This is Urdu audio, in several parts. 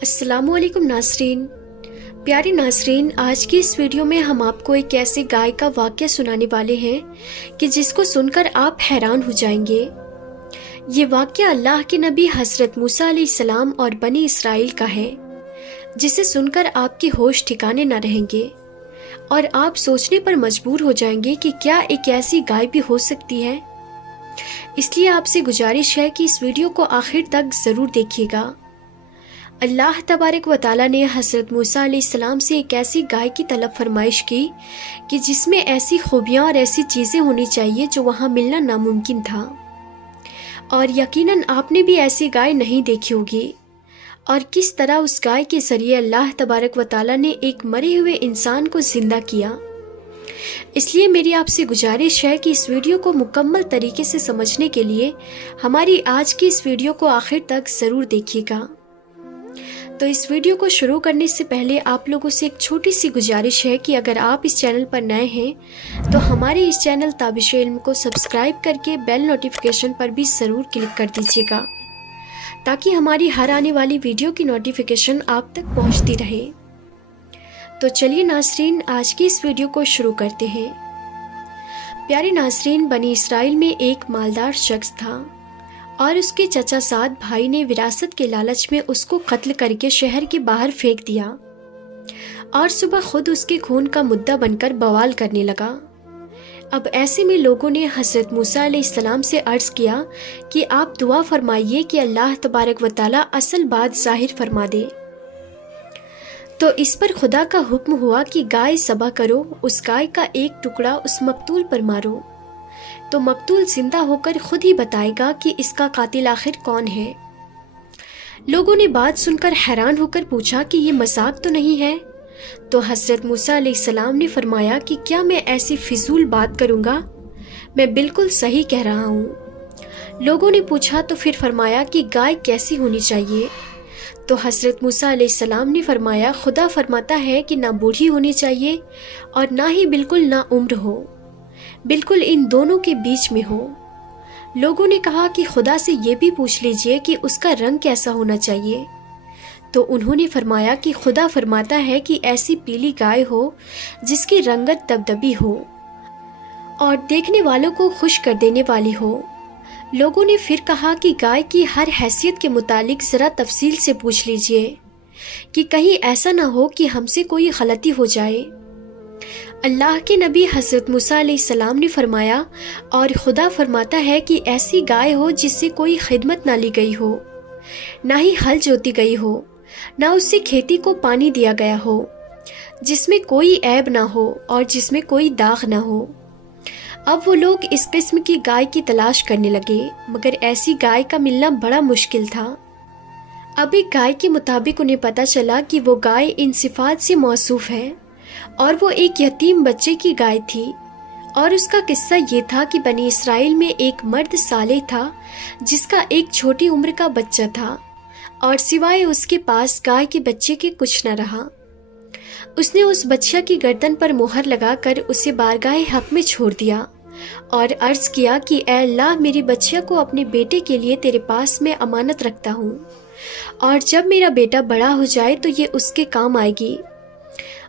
السلام علیکم ناظرین۔ پیارے ناظرین، آج کی اس ویڈیو میں ہم آپ کو ایک ایسے گائے کا واقعہ سنانے والے ہیں کہ جس کو سن کر آپ حیران ہو جائیں گے۔ یہ واقعہ اللہ کے نبی حضرت موسیٰ علیہ السلام اور بنی اسرائیل کا ہے، جسے سن کر آپ کے ہوش ٹھکانے نہ رہیں گے اور آپ سوچنے پر مجبور ہو جائیں گے کہ کیا ایک ایسی گائے بھی ہو سکتی ہے۔ اس لیے آپ سے گزارش ہے کہ اس ویڈیو کو آخر تک ضرور دیکھیے گا۔ اللہ تبارک و تعالیٰ نے حضرت موسیٰ علیہ السلام سے ایک ایسی گائے کی طلب فرمائش کی کہ جس میں ایسی خوبیاں اور ایسی چیزیں ہونی چاہیے جو وہاں ملنا ناممکن تھا، اور یقیناً آپ نے بھی ایسی گائے نہیں دیکھی ہوگی، اور کس طرح اس گائے کے ذریعے اللہ تبارک و تعالیٰ نے ایک مرے ہوئے انسان کو زندہ کیا۔ اس لیے میری آپ سے گزارش ہے کہ اس ویڈیو کو مکمل طریقے سے سمجھنے کے لیے ہماری آج کی اس ویڈیو کو آخر تک ضرور دیکھیے گا۔ تو اس ویڈیو کو شروع کرنے سے پہلے آپ لوگوں سے ایک چھوٹی سی گزارش ہے کہ اگر آپ اس چینل پر نئے ہیں تو ہمارے اس چینل تابش علم کو سبسکرائب کر کے بیل نوٹیفیکیشن پر بھی ضرور کلک کر دیجیے گا، تاکہ ہماری ہر آنے والی ویڈیو کی نوٹیفیکیشن آپ تک پہنچتی رہے۔ تو چلیے ناظرین، آج کی اس ویڈیو کو شروع کرتے ہیں۔ پیارے ناظرین، بنی اسرائیل میں ایک مالدار شخص تھا اور اس کے چچا سعد بھائی نے وراثت کے لالچ میں اس کو قتل کر کے شہر کے باہر پھینک دیا اور صبح خود اس کے خون کا مدعا بن کر بوال کرنے لگا۔ اب ایسے میں لوگوں نے حضرت موسیٰ علیہ السلام سے عرض کیا کہ آپ دعا فرمائیے کہ اللہ تبارک و تعالیٰ اصل بات ظاہر فرما دے۔ تو اس پر خدا کا حکم ہوا کہ گائے ذبح کرو، اس گائے کا ایک ٹکڑا اس مقتول پر مارو، تو مقتول زندہ ہو کر خود ہی بتائے گا کہ اس کا قاتل آخر کون ہے۔ لوگوں نے بات سن کر حیران ہو کر پوچھا کہ یہ مذاق تو نہیں ہے؟ تو حضرت موسیٰ علیہ السلام نے فرمایا کہ کیا میں ایسی فضول بات کروں گا؟ میں بالکل صحیح کہہ رہا ہوں۔ لوگوں نے پوچھا تو پھر فرمایا کہ گائے کیسی ہونی چاہیے؟ تو حضرت موسیٰ علیہ السلام نے فرمایا خدا فرماتا ہے کہ نہ بوڑھی ہونی چاہیے اور نہ ہی بالکل نا عمر ہو، بالکل ان دونوں کے بیچ میں ہو۔ لوگوں نے کہا کہ خدا سے یہ بھی پوچھ لیجئے کہ اس کا رنگ کیسا ہونا چاہیے۔ تو انہوں نے فرمایا کہ خدا فرماتا ہے کہ ایسی پیلی گائے ہو جس کی رنگت دبدبی ہو اور دیکھنے والوں کو خوش کر دینے والی ہو۔ لوگوں نے پھر کہا کہ گائے کی ہر حیثیت کے متعلق ذرا تفصیل سے پوچھ لیجئے کہ کہیں ایسا نہ ہو کہ ہم سے کوئی غلطی ہو جائے۔ اللہ کے نبی حضرت موسیٰ علیہ السلام نے فرمایا اور خدا فرماتا ہے کہ ایسی گائے ہو جس سے کوئی خدمت نہ لی گئی ہو، نہ ہی ہل جوتی گئی ہو، نہ اس سے کھیتی کو پانی دیا گیا ہو، جس میں کوئی عیب نہ ہو اور جس میں کوئی داغ نہ ہو۔ اب وہ لوگ اس قسم کی گائے کی تلاش کرنے لگے، مگر ایسی گائے کا ملنا بڑا مشکل تھا۔ اب ایک گائے کے مطابق انہیں پتہ چلا کہ وہ گائے ان صفات سے موصوف ہے، اور وہ ایک یتیم بچے کی گائے تھی، اور اس کا قصہ یہ تھا کہ بنی اسرائیل میں ایک مرد صالح تھا جس کا ایک چھوٹی عمر کا بچہ تھا، اور سوائے اس کے پاس گائے کے بچے کے کچھ نہ رہا۔ اس نے اس بچہ کی گردن پر مہر لگا کر اسے بارگاہ حق میں چھوڑ دیا اور عرض کیا کہ اے اللہ، میری بچہ کو اپنے بیٹے کے لیے تیرے پاس میں امانت رکھتا ہوں، اور جب میرا بیٹا بڑا ہو جائے تو یہ اس کے کام آئے گی۔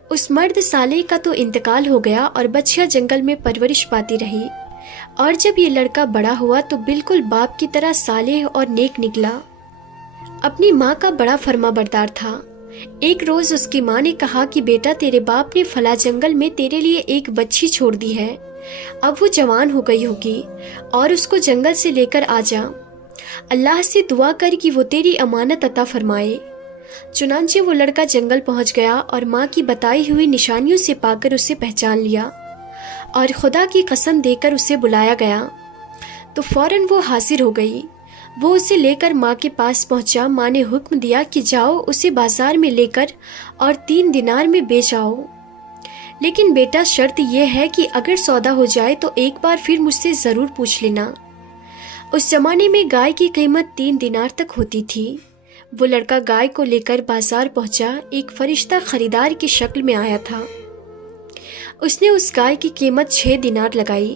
اس مرد صالح کا تو انتقال ہو گیا اور بچہ جنگل میں پرورش پاتی رہی، اور جب یہ لڑکا بڑا ہوا تو بالکل باپ کی طرح صالح اور نیک نکلا۔ اپنی ماں کا بڑا فرما بردار تھا۔ ایک روز اس کی ماں نے کہا کہ بیٹا، تیرے باپ نے فلاں جنگل میں تیرے لیے ایک بچی چھوڑ دی ہے، اب وہ جوان ہو گئی ہوگی، اور اس کو جنگل سے لے کر آ جا، اللہ سے دعا کر کہ وہ تیری امانت عطا فرمائے۔ چنانچہ وہ لڑکا جنگل پہنچ گیا اور ماں کی بتائی ہوئی نشانیوں سے پا کر اسے پہچان لیا، اور خدا کی قسم دے کر اسے بلایا گیا تو فوراً وہ حاضر ہو گئی۔ وہ اسے لے کر ماں کے پاس پہنچا۔ ماں نے حکم دیا کہ جاؤ اسے بازار میں لے کر اور 3 دینار میں بیچ آؤ، لیکن بیٹا شرط یہ ہے کہ اگر سودا ہو جائے تو ایک بار پھر مجھ سے ضرور پوچھ لینا۔ اس زمانے میں گائے کی قیمت 3 دینار تک ہوتی تھی۔ وہ لڑکا گائے کو لے کر بازار پہنچا۔ ایک فرشتہ خریدار کی شکل میں آیا تھا۔ اس نے اس گائے کی قیمت 6 دینار لگائی۔